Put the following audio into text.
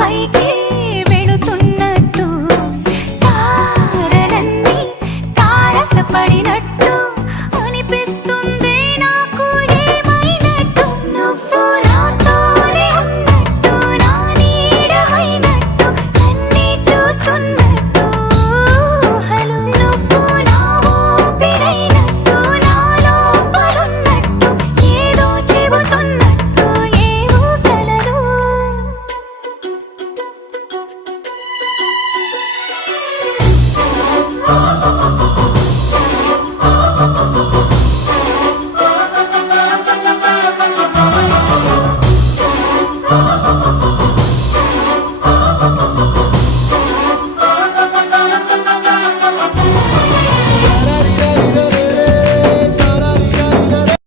fight. Oh,